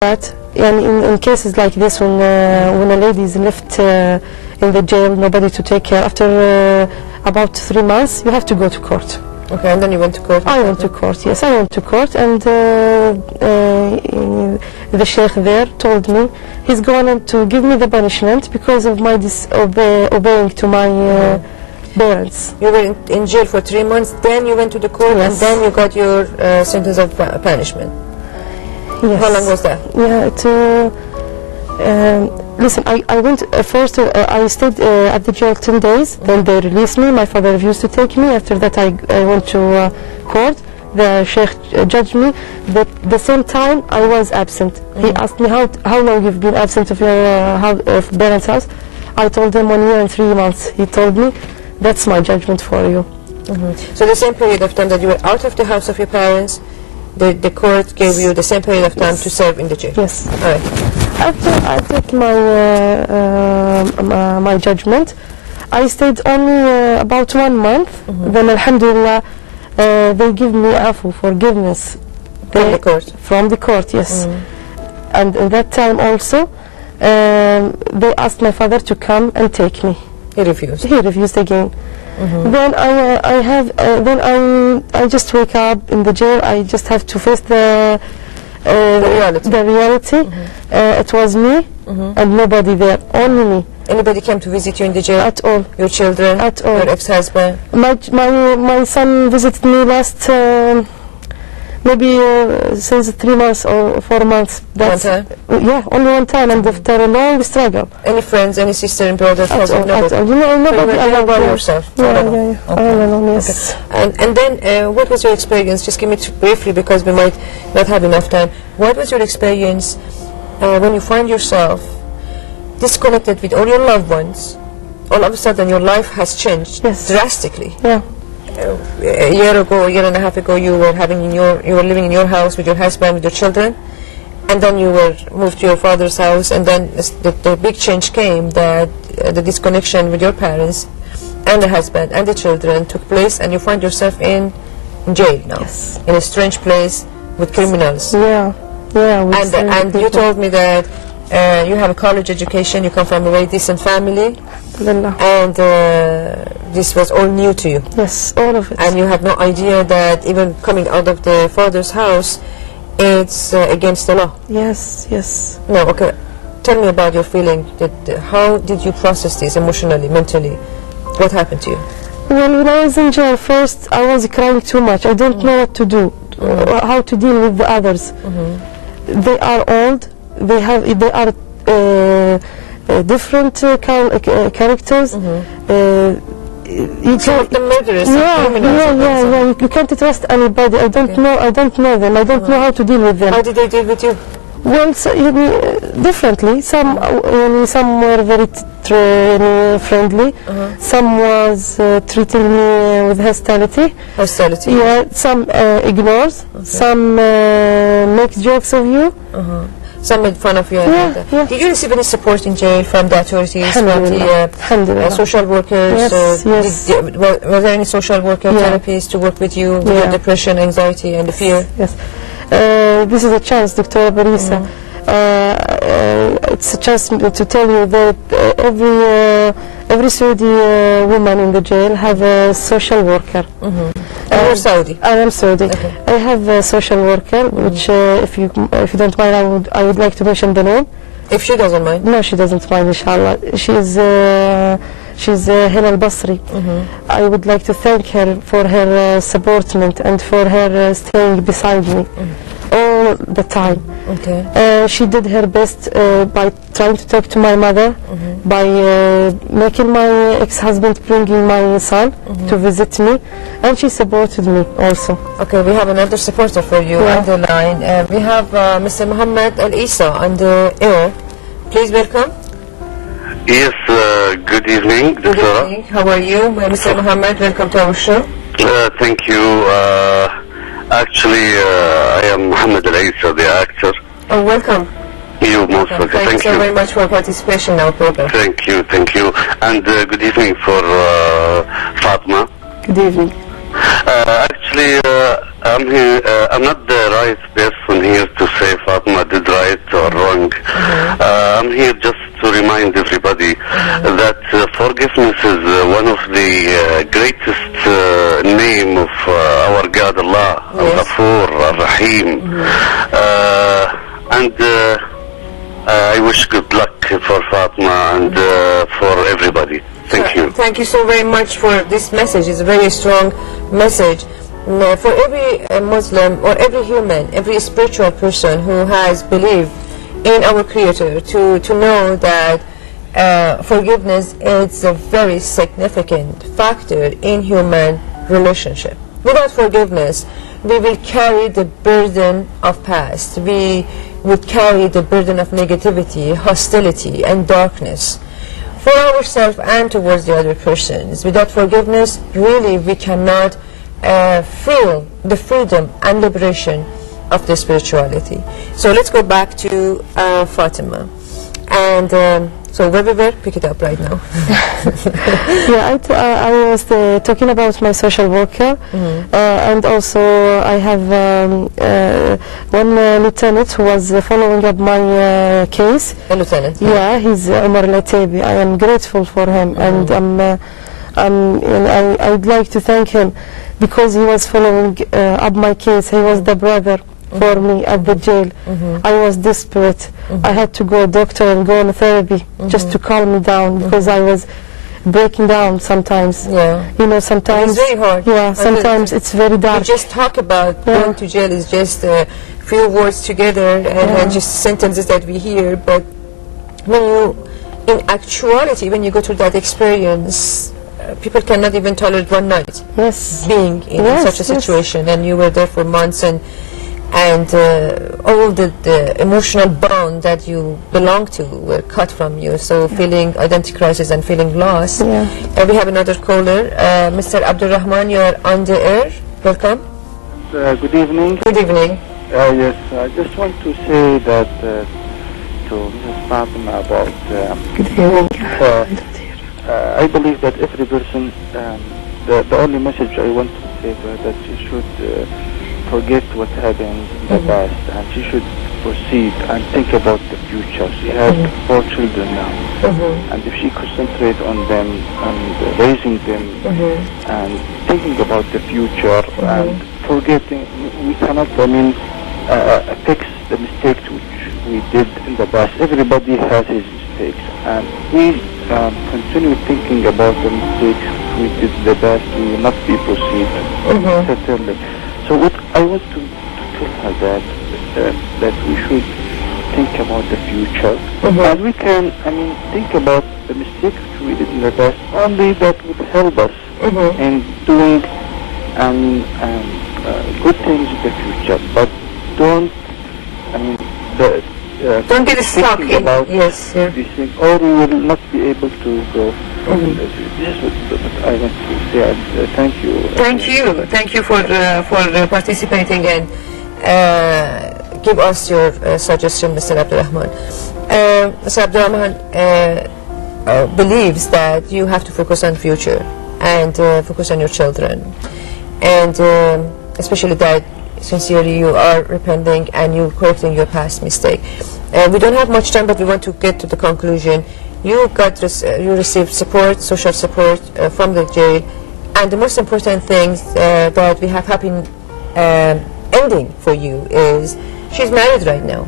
that. And in cases like this, when a lady is left in the jail, nobody to take care, after about 3 months, you have to go to court. Okay, and then you went to court? I went to court, yes, I went to court, and the sheikh there told me he's going to give me the punishment because of my obeying to my parents. You were in jail for 3 months, then you went to the court, yes. And then you got your sentence of punishment. Yes. How long was that? Yeah, listen, I went first, I stayed at the jail 10 days, then they released me. My father refused to take me. After that, I went to court. The sheikh judged me. The same time, I was absent. He asked me how long you've been absent of your parents' house. I told him 1 year and 3 months. He told me, that's my judgment for you. So the same period of time that you were out of the house of your parents, the court gave you the same period of time to serve in the jail? Yes. All right. After I took my judgment, I stayed only about 1 month. Then, alhamdulillah, they give me afu, forgiveness. From the court? From the court, yes. And in that time also, they asked my father to come and take me. He refused? He refused again. Then I just wake up in the jail. I just have to face the reality. It was me and nobody there, only me. Anybody came to visit you in the jail? At all. Your children? At all. Your ex-husband? My son visited me last maybe since 3 months or 4 months. That's one time? Yeah, only one time, and after a long struggle. Any friends, any sister and brother? At all. You know, nobody. So you were by yourself? Yeah. Okay. All alone, yes. Okay. And then, what was your experience? Just give me briefly, because we might not have enough time. What was your experience when you find yourself disconnected with all your loved ones? All of a sudden, your life has changed drastically. Yeah. A year ago, a year and a half ago, you were living in your house with your husband, with your children, and then you were moved to your father's house, and then the big change came, that the disconnection with your parents and the husband and the children took place, and you find yourself in jail now, in a strange place with criminals. Yeah. And you told me that you have a college education, you come from a very decent family, and this was all new to you. Yes, all of it. And you had no idea that even coming out of the father's house, it's against the law. Yes. No, okay. Tell me about your feeling. How did you process this emotionally, mentally? What happened to you? Well, when I was in jail, first I was crying too much. I don't know what to do, how to deal with the others. They are old. They are different characters. Some of them murderers, criminals. You can't trust anybody. I don't know them. I don't know how to deal with them. How did they deal with you? Well, differently. Some were very friendly. Some was treating me with hostility. Hostility? Yeah. Some ignores. Some makes jokes of you. Some made fun of you. Did you receive any support in jail from the authorities, from the social workers? Yes. Were there any social worker therapists to work with you with your depression, anxiety, and the fear? Yes. This is a chance, Dr. Parisa. It's a chance to tell you that every Saudi woman in the jail have a social worker. You're Saudi? I am Saudi. Okay. I have a social worker, which if you don't mind, I would like to mention the name. If she doesn't mind? No, she doesn't mind, inshallah. She's Hila Al-Basri. I would like to thank her for her supportment and for her staying beside me all the time. Okay. She did her best by trying to talk to my mother, by making my ex-husband bringing my son to visit me, and she supported me also. Okay, we have another supporter for you on the line. We have Mr. Muhammad Al-Isa on the air. Please welcome. Yes, good evening. Good evening. How are you? Mr. Muhammad, welcome to our show. Thank you. Actually, I am Muhammad Al-Isa, the actor. Oh, welcome. You most welcome. Thank you so very much for participation in our program. Thank you. And good evening for Fatima. Good evening. Actually, I'm here. I'm not the right person here to say Fatima did right and I wish good luck for Fatima and for everybody. Thank you. Thank you so very much for this message. It's a very strong message. For every Muslim or every human, every spiritual person who has believed in our Creator, to know that forgiveness is a very significant factor in human relationship. Without forgiveness, we will carry the burden of past. We would carry the burden of negativity, hostility, and darkness for ourselves and towards the other persons. Without forgiveness, really, we cannot feel the freedom and liberation of the spirituality. So let's go back to Fatima. And so where we were, pick it up right now. Yeah, I was talking about my social worker, and also I have one lieutenant who was following up my case. A lieutenant? Yeah, he's Omar Latebi. I am grateful for him, and I'd like to thank him because he was following up my case. He was the brother for me at the jail. I was desperate. I had to go to doctor and go on therapy just to calm me down because I was breaking down sometimes. Yeah. You know, sometimes. It's very hard. Yeah, sometimes it's very dark. We just talk about going to jail is just a few words together and just sentences that we hear, but when you, in actuality, when you go through that experience, people cannot even tolerate one night being in such a situation, and you were there for months, and all the emotional bond that you belong to were cut from you, so feeling identity crisis and feeling lost. We have another caller, Mr. Abdulrahman, you are on the air. Welcome. Good evening. Good evening. Yes, I just want to say that to Mrs. Fatima about I believe that every person, the only message I want to say to her that she should forget what happened in the past, and she should proceed and think about the future. She has 4 children now, and if she concentrate on them and raising them and thinking about the future and forgetting, we cannot, fix the mistakes which we did in the past. Everybody has his mistakes, and we continue thinking about the mistakes we did in the past, we will not be proceed, certainly. So what I want to tell her that we should think about the future, and we can, think about the mistakes we did in the past. Only that would help us in doing good things in the future. But don't, don't get stuck in these things, or we will not be able to go. This is what I want to say. And, thank you. Thank you for participating and give us your suggestion, Mr. Abdulrahman. Mr. Abdulrahman believes that you have to focus on future and focus on your children, and especially that sincerely you are repenting and you correcting your past mistake. We don't have much time, but we want to get to the conclusion. You received support, social support from the jail, and the most important thing that we have happy ending for you is she's married right now.